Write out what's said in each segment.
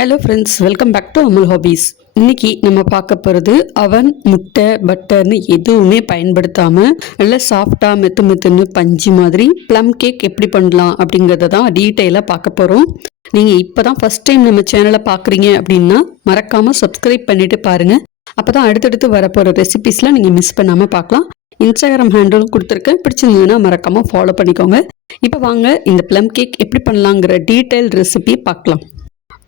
Hello friends welcome back to Amul hobbies இன்னைக்கு நம்ம பார்க்க போகிறது அவன் முட்டை பட்டர்னு எதுவுமே பயன்படுத்தாமல் நல்ல சாஃப்டாக மெத்து மெத்துன்னு பஞ்சு மாதிரி ப்ளம் கேக் எப்படி பண்ணலாம் அப்படிங்கிறத தான் டீட்டெயிலாக பார்க்க போகிறோம் நீங்கள் இப்போ தான் ஃபஸ்ட் டைம் நம்ம சேனலை பார்க்குறீங்க அப்படின்னா மறக்காமல் சப்ஸ்கிரைப் பண்ணிவிட்டு பாருங்கள் அப்போ தான் அடுத்தடுத்து வரப்போகிற ரெசிபிஸ்லாம் நீங்கள் மிஸ் பண்ணாமல் பார்க்கலாம். இன்ஸ்டாகிராம் ஹேண்டிலும் கொடுத்துருக்கேன். பிடிச்சிருந்ததுன்னா மறக்காமல் ஃபாலோ பண்ணிக்கோங்க. இப்போ வாங்க இந்த ப்ளம் கேக் எப்படி பண்ணலாங்கிற டீட்டெயில் ரெசிபி பார்க்கலாம்.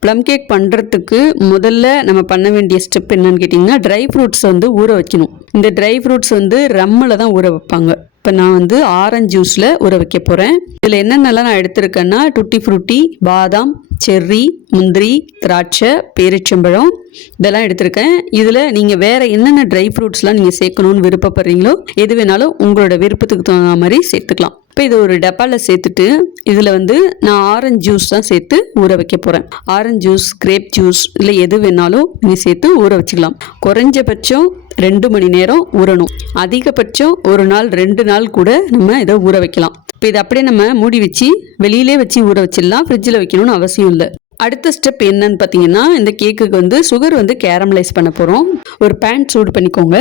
ப்ளம் கேக் பண்ணுறதுக்கு முதல்ல நம்ம பண்ண வேண்டிய ஸ்டெப் என்னன்னு கேட்டிங்கன்னா ட்ரை ஃப்ரூட்ஸ் வந்து ஊற வைக்கணும். இந்த ட்ரை ஃப்ரூட்ஸ் வந்து ரம்மில் தான் ஊற வைப்பாங்க. இப்போ நான் வந்து ஆரஞ்சு ஜூஸில் ஊற வைக்க போகிறேன் இதில் என்னென்னலாம் நான் எடுத்திருக்கேன்னா டுட்டி ஃப்ரூட்டி பாதாம் செர்ரி முந்திரி திராட்சை பேரிச்சம்பழம் இதெல்லாம் எடுத்திருக்கேன். இதில் நீங்கள் வேறு என்னென்ன ட்ரை ஃப்ரூட்ஸ்லாம் நீங்கள் சேர்க்கணும்னு விருப்பப்படுறீங்களோ எது வேணாலும் உங்களோட விருப்பத்துக்கு தகுந்த மாதிரி சேர்த்துக்கலாம். இப்போ இது ஒரு டப்பாவில் சேர்த்துட்டு இதில் வந்து நான் ஆரஞ்சு ஜூஸ் தான் சேர்த்து ஊற வைக்க போகிறேன் ஆரஞ்சு ஜூஸ் கிரேப் ஜூஸ் இல்லை எது வேணாலும் நீங்கள் சேர்த்து ஊற வச்சுக்கலாம். குறைஞ்சபட்சம் ரெண்டு மணி நேரம் ஊறணும். அதிகபட்சம் ஒரு நாள் ரெண்டு நாள் கூட நம்ம இதை ஊற வைக்கலாம். இப்போ இதை அப்படியே நம்ம மூடி வச்சு வெளியிலே வச்சு ஊற வச்சிடலாம். ஃப்ரிட்ஜில் வைக்கணும்னு அவசியம் இல்லை. அடுத்த ஸ்டெப் என்னன்னு பார்த்தீங்கன்னா இந்த கேக்குக்கு வந்து சுகர் வந்து கேரமலைஸ் பண்ண போகிறோம் ஒரு பேன் சூடு பண்ணிக்கோங்க.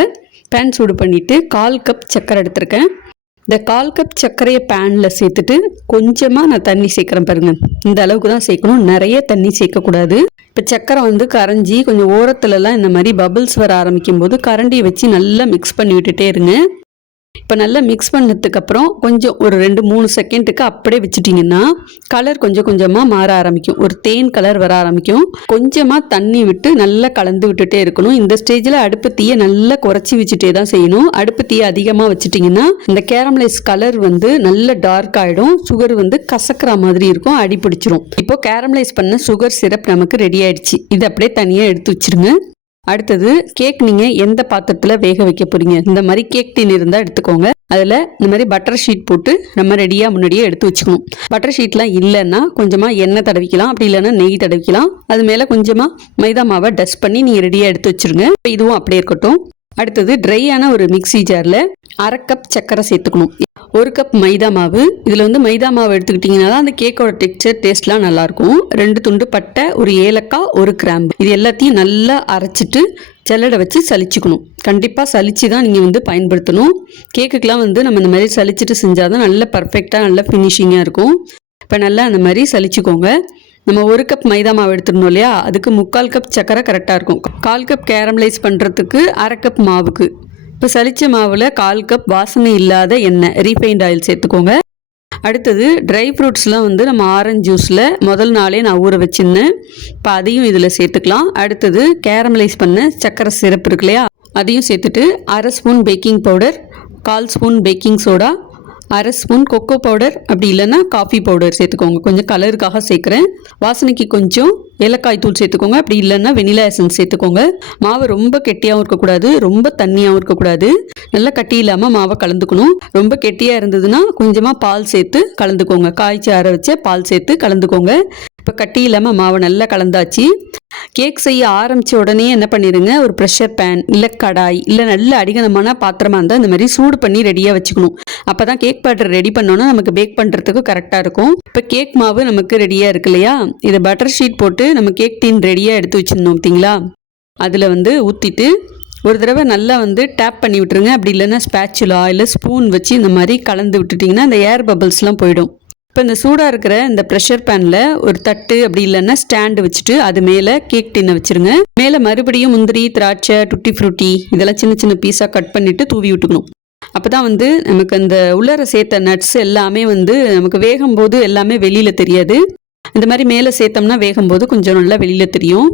பேன் சூடு பண்ணிவிட்டு கால் கப் சக்கரை எடுத்திருக்கேன். இந்த கால் கப் சர்க்கரையை பேனில் சேர்த்துட்டு கொஞ்சமாக நான் தண்ணி சேர்க்குறேன் பாருங்கள் இந்த அளவுக்கு தான் சேர்க்கணும். நிறைய தண்ணி சேர்க்கக்கூடாது. இப்போ சர்க்கரை வந்து கரைஞ்சி கொஞ்சம் ஓரத்துலலாம் இந்த மாதிரி பபிள்ஸ் வர ஆரம்பிக்கும் போது கரண்டியை வச்சு நல்லா மிக்ஸ் பண்ணி விட்டுட்டே இருங்க. இப்போ நல்லா மிக்ஸ் பண்ணதுக்கப்புறம் கொஞ்சம் ஒரு ரெண்டு மூணு செகண்டுக்கு அப்படியே வச்சுட்டிங்கன்னா கலர் கொஞ்சம் கொஞ்சமாக மாற ஆரம்பிக்கும். ஒரு தேன் கலர் வர ஆரம்பிக்கும். கொஞ்சமாக தண்ணி விட்டு நல்லா கலந்து விட்டுட்டே இருக்கணும். இந்த ஸ்டேஜில் அடுப்பு தீயை நல்லா குறைச்சி வச்சுட்டே தான் செய்யணும். அடுப்பு தீயை அதிகமாக வச்சுட்டிங்கன்னா இந்த கேரமலைஸ் கலர் வந்து நல்ல டார்க் ஆகிடும் சுகர் வந்து கசக்கிற மாதிரி இருக்கும். அடி பிடிச்சிரும் இப்போ கேரமலைஸ் பண்ண சுகர் சிரப் நமக்கு ரெடி ஆயிடுச்சு. இது அப்படியே தனியாக எடுத்து வச்சிருங்க. அடுத்தது கேக் நீங்கள் எந்த பாத்திரத்தில் வேக வைக்க போறீங்க? இந்த மாதிரி கேக் டின் இருந்தால் எடுத்துக்கோங்க. அதில் இந்த மாதிரி பட்டர் ஷீட் போட்டு நம்ம ரெடியாக முன்னாடியே எடுத்து வச்சுக்கணும். பட்டர் ஷீட்லாம் இல்லைன்னா கொஞ்சமாக எண்ணெய் தடவிக்கலாம். அப்படி இல்லைன்னா நெய் தடவிக்கலாம். அது மேலே கொஞ்சமாக மைதா மாவை டஸ்ட் பண்ணி நீங்கள் ரெடியாக எடுத்து வச்சுருங்க. இப்போ இதுவும் அப்படியே இருக்கட்டும். அடுத்தது ட்ரையான ஒரு மிக்ஸி ஜாரில் அரை கப் சர்க்கரை சேர்த்துக்கணும். ஒரு கப் மைதா மாவு. இதில் வந்து மைதா மாவு எடுத்துக்கிட்டிங்கன்னா தான் அந்த கேக்கோட டெக்ஸ்சர் டேஸ்ட்லாம் நல்லாயிருக்கும் ரெண்டு துண்டு பட்டை ஒரு ஏலக்காய் ஒரு கிராம்பு இது எல்லாத்தையும் நல்லா அரைச்சிட்டு ஜல்லடை வச்சு சலிச்சுக்கணும் கண்டிப்பாக சலிச்சு தான் நீங்கள் வந்து பயன்படுத்தணும். கேக்குக்கெலாம் வந்து நம்ம இந்த மாதிரி சலிச்சுட்டு செஞ்சால் தான் நல்ல பர்ஃபெக்டாக நல்ல ஃபினிஷிங்காக இருக்கும். இப்போ நல்லா அந்த மாதிரி சலிச்சுக்கோங்க நம்ம ஒரு கப் மைதா மாவு எடுத்துருந்தோம் இல்லையா? அதுக்கு முக்கால் கப் சர்க்கரை கரெக்டாக இருக்கும். கால் கப் கேரமலைஸ் பண்ணுறதுக்கு அரை கப் மாவுக்கு. இப்போ சலிச்ச மாவில் கால் கப் வாசனை இல்லாத எண்ணெய் ரீஃபைண்ட் ஆயில் சேர்த்துக்கோங்க. அடுத்தது ட்ரை ஃப்ரூட்ஸ்லாம் வந்து நம்ம ஆரஞ்சு ஜூஸில் முதல் நாளே நான் ஊற வச்சிருந்தேன். இப்போ அதையும் இதில் சேர்த்துக்கலாம். அடுத்தது கேரமலைஸ் பண்ண சர்க்கரை சிரப் இருக்கு இல்லையா? அதையும் சேர்த்துட்டு அரை ஸ்பூன் பேக்கிங் பவுடர் கால் ஸ்பூன் பேக்கிங் சோடா அரை ஸ்பூன் கொக்கோ பவுடர் அப்படி இல்லைன்னா காஃபி பவுடர் சேர்த்துக்கோங்க. கொஞ்சம் கலருக்காக சேர்க்குறேன். வாசனைக்கு கொஞ்சம் ஏலக்காய் தூள் சேர்த்துக்கோங்க. அப்படி இல்லைன்னா வெனிலா எசன்ஸ் சேர்த்துக்கோங்க. மாவு ரொம்ப கெட்டியாகவும் இருக்கக்கூடாது. ரொம்ப தண்ணியாகவும் இருக்கக்கூடாது. நல்லா கட்டி இல்லாமல் மாவை கலந்துக்கணும். ரொம்ப கெட்டியாக இருந்ததுன்னா கொஞ்சமாக பால் சேர்த்து கலந்துக்கோங்க. காய்ச்சி ஆற வச்ச பால் சேர்த்து கலந்துக்கோங்க. இப்போ கட்டி இல்லாமல் மாவை நல்லா கலந்தாச்சு. கேக் செய்ய ஆரம்பித்த உடனே என்ன பண்ணிடுங்க ஒரு ப்ரெஷர் பேன் இல்லை கடாய் இல்லை நல்ல அடிகனமான பாத்திரமாக இருந்தால் இந்த மாதிரி சூடு பண்ணி ரெடியாக வச்சுக்கணும். அப்போ தான் கேக் பட்டர் ரெடி பண்ணோன்னா நமக்கு பேக் பண்ணுறதுக்கு கரெக்டாக இருக்கும். இப்போ கேக் மாவு நமக்கு ரெடியாக இருக்கு இல்லையா? இதை பட்டர் ஷீட் போட்டு நம்ம கேக் டீன் ரெடியாக எடுத்து வச்சுருந்தோம் பார்த்தீங்களா? அதில் வந்து ஊற்றிட்டு ஒரு தடவை நல்லா வந்து டேப் பண்ணி விட்டுருங்க. அப்படி இல்லைன்னா ஸ்பேச்சுலா இல்லை ஸ்பூன் வச்சு இந்த மாதிரி கலந்து விட்டுட்டிங்கன்னா அந்த ஏர் பபிள்ஸ்லாம் போயிடும். இப்போ இந்த சூடாக இருக்கிற இந்த ப்ரெஷர் பேனில் ஒரு தட்டு அப்படி இல்லைன்னா ஸ்டாண்டு வச்சுட்டு அது மேலே கேக் டின்னை வச்சுருங்க. மேலே மறுபடியும் முந்திரி திராட்சை டுட்டி ஃப்ரூட்டி இதெல்லாம் சின்ன சின்ன பீஸாக கட் பண்ணிவிட்டு தூவி விட்டுக்கணும். அப்போ தான் வந்து நமக்கு அந்த உள்ளர சேர்த்த நட்ஸ் எல்லாமே வந்து நமக்கு வேகும் போது எல்லாமே வெளியில் தெரியாது. இந்த மாதிரி மேலே சேர்த்தோம்னா வேகும்போது கொஞ்சம் நல்லா வெளியில் தெரியும்.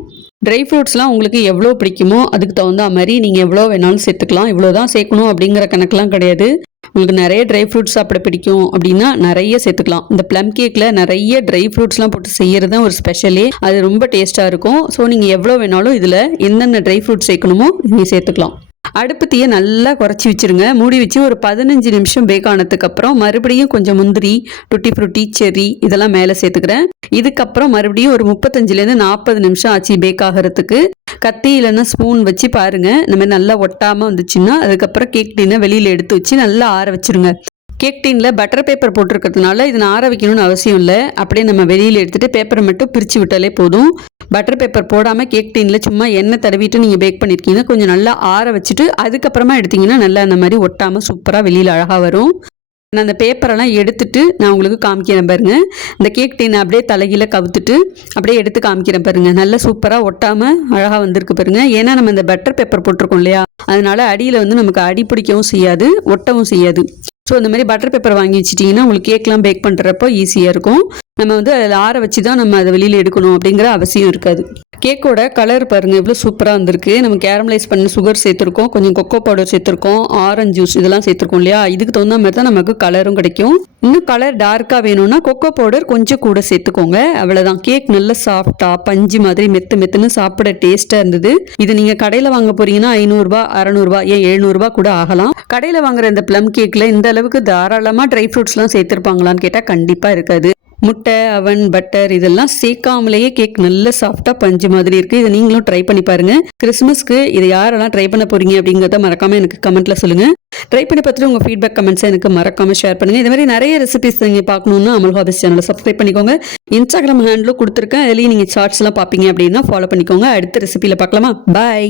ட்ரை ஃப்ரூட்ஸ்லாம் உங்களுக்கு எவ்வளோ பிடிக்குமோ அதுக்கு தகுந்த மாதிரி நீங்கள் எவ்வளோ வேணாலும் சேர்த்துக்கலாம். இவ்வளோ தான் சேர்க்கணும் அப்படிங்கிற கணக்கெலாம் கிடையாது. உங்களுக்கு நிறைய ட்ரை ஃப்ரூட்ஸ் சாப்பிட பிடிக்கும் அப்படின்னா நிறைய சேர்த்துக்கலாம். இந்த ப்ளம் கேக்கில் நிறைய ட்ரை ஃப்ரூட்ஸ்லாம் போட்டு செய்கிறது தான் ஒரு ஸ்பெஷலே அது ரொம்ப டேஸ்ட்டாக இருக்கும். ஸோ நீங்கள் எவ்வளோ வேணாலும் இதில் என்னென்ன ட்ரை ஃப்ரூட்ஸ் சேர்க்கணுமோ நீங்கள் சேர்த்துக்கலாம். அடுப்பு தீயை நல்லா குறைச்சி வச்சிருங்க. மூடி வச்சு ஒரு பதினஞ்சு நிமிஷம் பேக் ஆனதுக்கப்புறம் மறுபடியும் கொஞ்சம் முந்திரி டுட்டி ஃப்ரூட்டி செர்ரி இதெல்லாம் மேலே சேர்த்துக்கிறேன். இதுக்கப்புறம் மறுபடியும் ஒரு முப்பத்தஞ்சுலேருந்து நாற்பது நிமிஷம் ஆச்சு பேக் ஆகிறதுக்கு. கத்தி இல்லைன்னா ஸ்பூன் வச்சு பாருங்கள் இந்த மாதிரி நல்லா ஒட்டாமல் வந்துச்சுன்னா அதுக்கப்புறம் கேக் டின்னை வெளியில் எடுத்து வச்சு நல்லா ஆற வச்சிருங்க. கேக் டீனில் பட்டர் பேப்பர் போட்டிருக்கிறதுனால இது ஆற வைக்கணும்னு அவசியம் இல்லை. அப்படியே நம்ம வெளியில் எடுத்துகிட்டு பேப்பரை மட்டும் பிரித்து விட்டாலே போதும். பட்டர் பேப்பர் போடாமல் கேக் டீனில் சும்மா எண்ணெய் தடவிட்டு நீங்கள் பேக் பண்ணியிருக்கீங்க கொஞ்சம் நல்லா ஆற வச்சுட்டு அதுக்கப்புறமா எடுத்தீங்கன்னா நல்லா அந்த மாதிரி ஒட்டாமல் சூப்பராக வெளியில் அழகாக வரும். நான் அந்த பேப்பரெல்லாம் எடுத்துட்டு நான் உங்களுக்கு காமிக்கிறேன் பாருங்க. இந்த கேக் டீனை அப்படியே தலையில் கவுத்துட்டு அப்படியே எடுத்து காமிக்கிறேன் பாருங்க. நல்லா சூப்பராக ஒட்டாமல் அழகாக வந்திருக்கு பாருங்க. ஏன்னா நம்ம இந்த பட்டர் பேப்பர் போட்டிருக்கோம் இல்லையா? அதனால அடியில் வந்து நமக்கு அடி பிடிக்கவும் செய்யாது ஒட்டவும் செய்யாது. ஸோ இந்த மாதிரி பட்டர் பேப்பர் வாங்கி வச்சிட்டிங்கன்னா உங்களுக்கு கேக்லாம் பேக் பண்ணுறப்போ ஈஸியாக இருக்கும். நம்ம வந்து அதில் ஆற வச்சு தான் நம்ம அதை வெளியில் எடுக்கணும் அப்படிங்கிற அவசியம் இருக்காது. கேக்கோட கலர் பாருங்கள் எவ்வளோ சூப்பராக வந்திருக்கு நம்ம கேரமலைஸ் பண்ண சுகர் சேர்த்துருக்கோம் கொஞ்சம் கொக்கோ பவுடர் சேர்த்துருக்கோம் ஆரஞ்சு ஜூஸ் இதெல்லாம் சேர்த்துருக்கோம் இல்லையா? இதுக்கு தகுந்த மாதிரி தான் நமக்கு கலரும் கிடைக்கும். இன்னும் கலர் டார்க்காக வேணும்னா கொக்கோ பவுடர் கொஞ்சம் கூட சேர்த்துக்கோங்க. அவ்வளோதான் கேக் நல்ல சாஃப்டாக பஞ்சு மாதிரி மெத்து மெத்துன்னு சாப்பிட டேஸ்ட்டாக இருந்தது. இது நீங்கள் கடையில் வாங்க போகிறீங்கன்னா ஐநூறுரூபா அறநூறுபா ஏன் எழுநூறுபா கூட ஆகலாம். கடையில் வாங்குற இந்த ப்ளம் கேக்கில் இந்த அளவுக்கு தாராளமாக ட்ரை ஃப்ரூட்ஸ்லாம் சேர்த்துருப்பாங்களான்னு கேட்டால் கண்டிப்பாக இருக்காது. முட்டை அவன் பட்டர் இதெல்லாம் சேர்க்காமலேயே கேக் நல்ல சாஃப்டாக பஞ்சு மாதிரி இருக்குது இதை நீங்களும் ட்ரை பண்ணி பாருங்கள் கிறிஸ்மஸ்க்கு இதை யாரெல்லாம் ட்ரை பண்ண போறீங்க அப்படிங்கிறத மறக்காமல் எனக்கு கமெண்ட்டில் சொல்லுங்கள் ட்ரை பண்ணி பார்த்துட்டு உங்கள் ஃபீட்பேக் கமெண்ட்ஸை எனக்கு மறக்காமல் ஷேர் பண்ணுங்கள் இது மாதிரி நிறைய ரெசிபிஸ் நீங்கள் பார்க்கணுன்னா அமல் ஹாபிஸ் சேனலை சப்ஸ்கிரைப் பண்ணிக்கோங்க. இன்ஸ்டாகிராம் ஹேண்டிலும் கொடுத்துருக்கேன். அதுலேயும் நீங்கள் சார்ட்ஸ்லாம் பார்ப்பீங்க அப்படின்னா ஃபாலோ பண்ணிக்கோங்க. அடுத்த ரெசிபியில் பார்க்கலாமா? பாய்